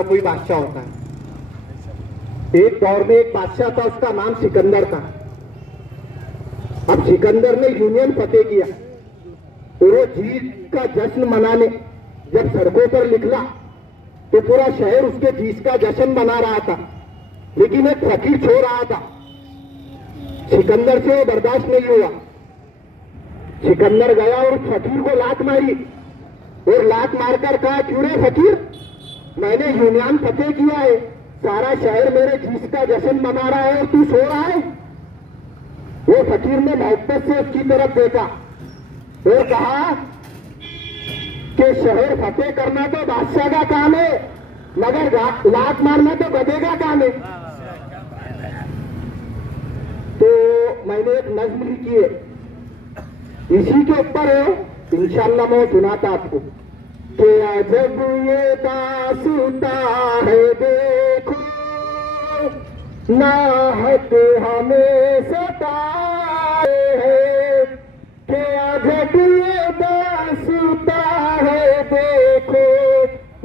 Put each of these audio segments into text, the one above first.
ना कोई बादशाह होता है। एक दौर में एक बादशाह था, उसका नाम सिकंदर था। अब सिकंदर ने यूनियन फतेह किया और वो जीत का जश्न मनाने जब सड़कों पर निकला तो पूरा शहर उसके जीत का जश्न मना रहा था, लेकिन एक फकीर छो रहा था। सिकंदर से वो बर्दाश्त नहीं हुआ। सिकंदर गया और उस फकीर को लात मारी और लात मारकर कहा, क्यों रे फकीर, मैंने यूनियन फतेह किया है, सारा शहर मेरे जीत का जश्न मना रहा है और तू सो रहा है। वो फकीर ने मोहब्बत से उसकी तरफ देखा और कहा कि शहर फतेह करना तो बादशाह का काम है, मगर लात मारना तो गधे का काम है। तो मैंने एक नज्म लिखी है, इसी के ऊपर है, इंशाल्लाह मैं सुनाता आपको कि अजब ये दास्ता है देखो, नाहक हमें सताए है, कि अजब ये दास्ता है देखो,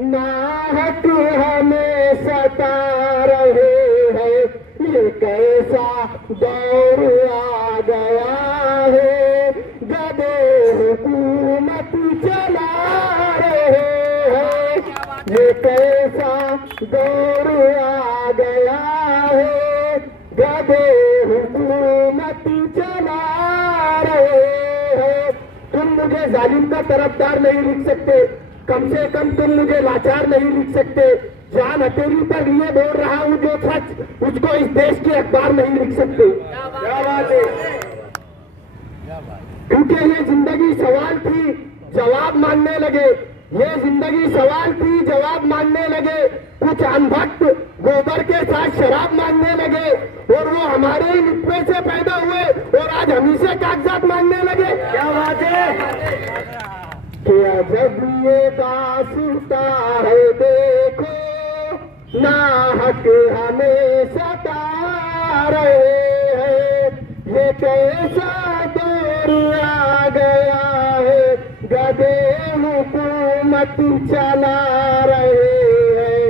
नाहक हमें सता रहे हैं। ये कैसा दौर आ गया है, गधे हुकूमत चला रहे हैं। ये कैसा दौर आ गया है, गधे हुकूमत चला रहे हैं। तुम मुझे जालिम का तरफदार नहीं लिख सकते, कम से कम तुम मुझे लाचार नहीं लिख सकते। जान हथेली पर ये बोल रहा हूं जो सच, उसको इस देश के अखबार नहीं लिख सकते। क्या बात है, क्योंकि ये जिंदगी सवाल थी, जवाब मांगने लगे। ये जिंदगी सवाल थी, जवाब मांगने लगे। कुछ अनभक्त गोबर के साथ शराब मांगने लगे और वो हमारे ही नुक्ते से पैदा हुए और आज हम से कागजात मांगने लगे। क्या बात है, क्या जब ये दास्ता है देखो, नाहक हमें सता रहे हैं। ये कैसा दौर आ गया है, गधे हुकूमत चला रहे हैं।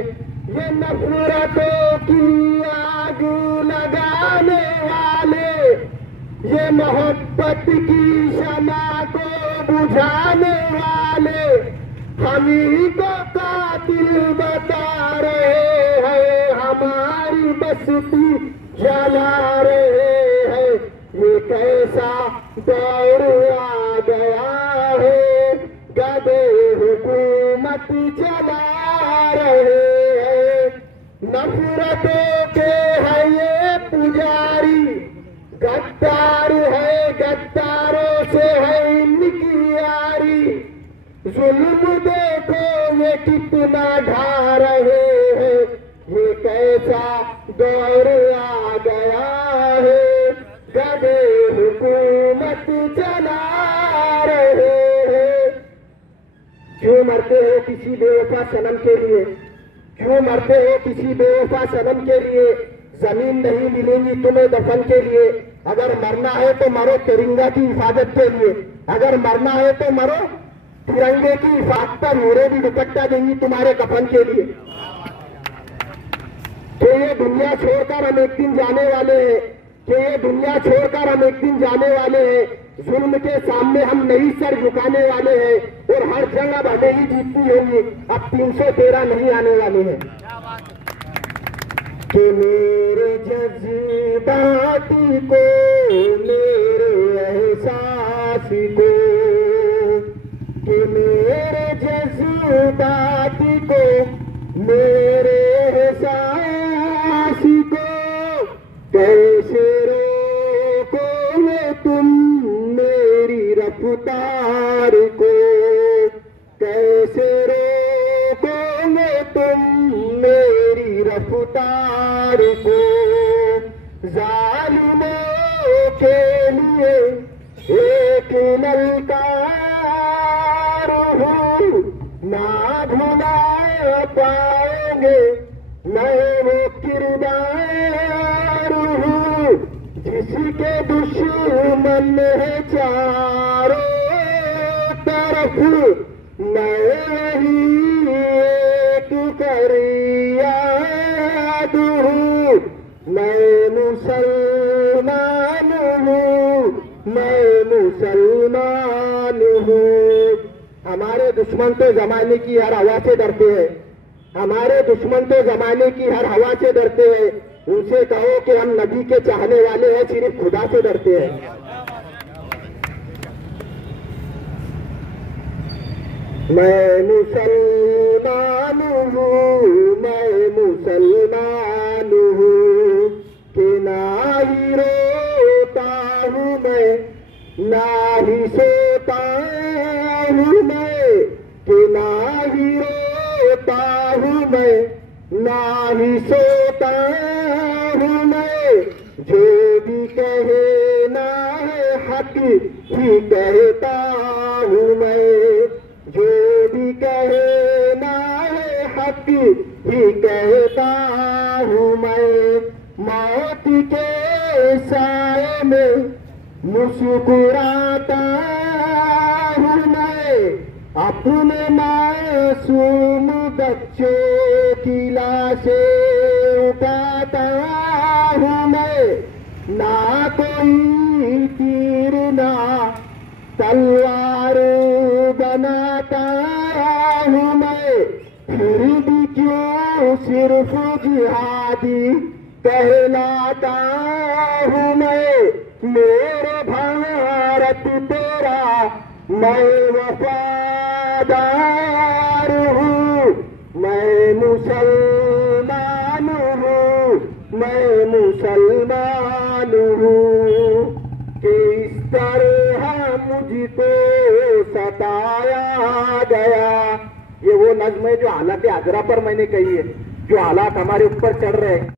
ये नफरतों की आग लगाने वाले, ये मोहब्बत की शमा को बुझाने वाले, हम ही को कातिल बता रहे हैं, हमारी बस्ती जला रहे हैं। ये कैसा दौर आ गया है, गधे हुकूमत चला रहे हैं। नफरतों के है ये पुजारी, गद्दार है, गद्दारों से है इनकी यारी। जुल्म देखो ये कितना ढा रहे हैं, ये कैसा दौर आ गया है, गधे हुकूमत चला रहे हैं। क्यों मरते हो किसी बेवफा सनम के लिए, क्यों मरते हो किसी बेवफा सनम के लिए। जमीन नहीं मिलेगी तुम्हें दफन के लिए, अगर मरना है तो मरो तिरंगा की हिफाजत के लिए। अगर मरना है तो मरो तिरंगे की हिफाजत पर, मोरे भी दुपट्टा देंगी तुम्हारे कफन के लिए। कि ये दुनिया छोड़कर हम एक दिन जाने वाले हैं, कि ये दुनिया छोड़कर हम एक दिन जाने वाले हैं। जुल्म के सामने हम नहीं सर झुकाने वाले हैं और हर जंग अब हमें ही जीतनी होगी। अब 313 नहीं आने वाले हैं। कि मेरे जज्बात को, मेरे एहसास को, कि मेरे जज्बात को, मेरे एहसास को, कैसे रोकोगे तुम मेरी रफ्तार को, कैसे रोकोगे तुम मेरी रफ्तार को। जालिमों के लिए एक ललकार हूँ, ना भुला पाएंगे मैं वो किरदार हूँ, जिसके दुश्मन है चारों तरफ, मैं ही एक करी दुश्मन तो जमाने की हर हवा से डरते हैं, हमारे दुश्मन तो जमाने की हर हवा से डरते हैं। उनसे कहो कि हम नबी के चाहने वाले हैं, सिर्फ खुदा से डरते हैं। मैं मुसलमान हूँ, मैं मुसलमान हूँ कि ना ही रोता हूँ मैं, ना ही सोता हूँ मैं, कि ना ही रोता हूँ मैं, ना ही सोता हूँ मैं। जो भी कहना है हक ही कहता हूँ मैं, जो भी कहना है हक ही कहता हूँ मैं। मौत के साए में मुस्कुराता हूँ मैं, अपने मासूम बच्चों की लाशें उठाता हूँ मैं। ना कोई तीर ना तलवार बनाता हूँ मैं, फिर भी क्यों सिर्फ जिहादी कहलाता हूँ मैं। मेरे भारत तेरा मैं वफादार हूँ, मैं मुसलमान हूँ, मैं मुसलमान हूँ। किस तरह मुझको सताया गया। ये वो नज्म है जो हालात आजरा पर मैंने कही है, जो हालात हमारे ऊपर चढ़ रहे हैं।